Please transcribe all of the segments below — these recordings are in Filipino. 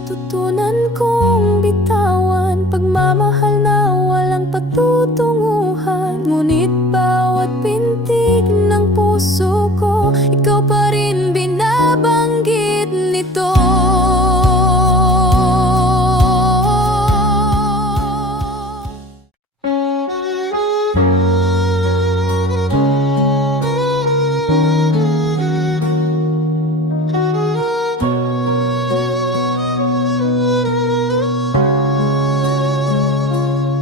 Natutunan kong bitawan pagmamahal na walang patutunguhan. Ngunit bawat pintig ng puso ko, ikaw pa rin binabanggit nito.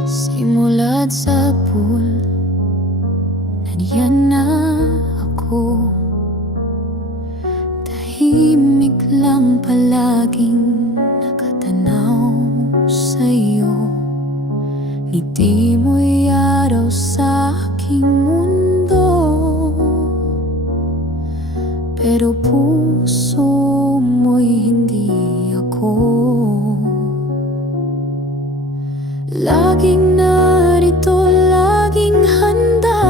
Simula't sa pool, nandiyan na ako. Tahimik lang palaging nakatanaw sa'yo. Ngiti mo'y araw sa aking mundo, pero puso mo'y hindi ako. Laging narito, laging handa,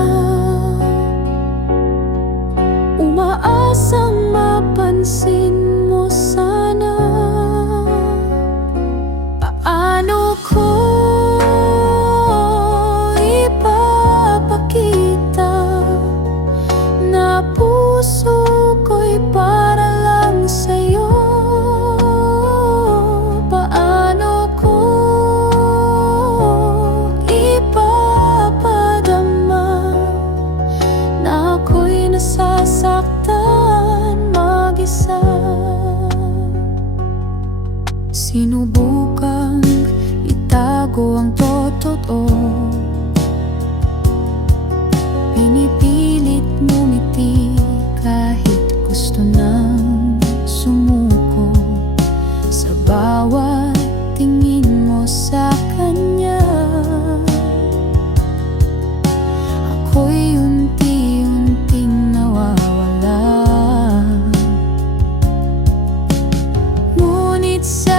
umaasang mapansin mo sana. Paano ko ipapakita na puso ko'y para lang sa'yo? Paano ko nasasaktan mag-isa? Sinubukang itago ang totoo, pinipilit ngumiti kahit gusto nang sumuko. Sa bawat tingin mo sa kanya, ako'y unti-unting nawawala. Ngunit sa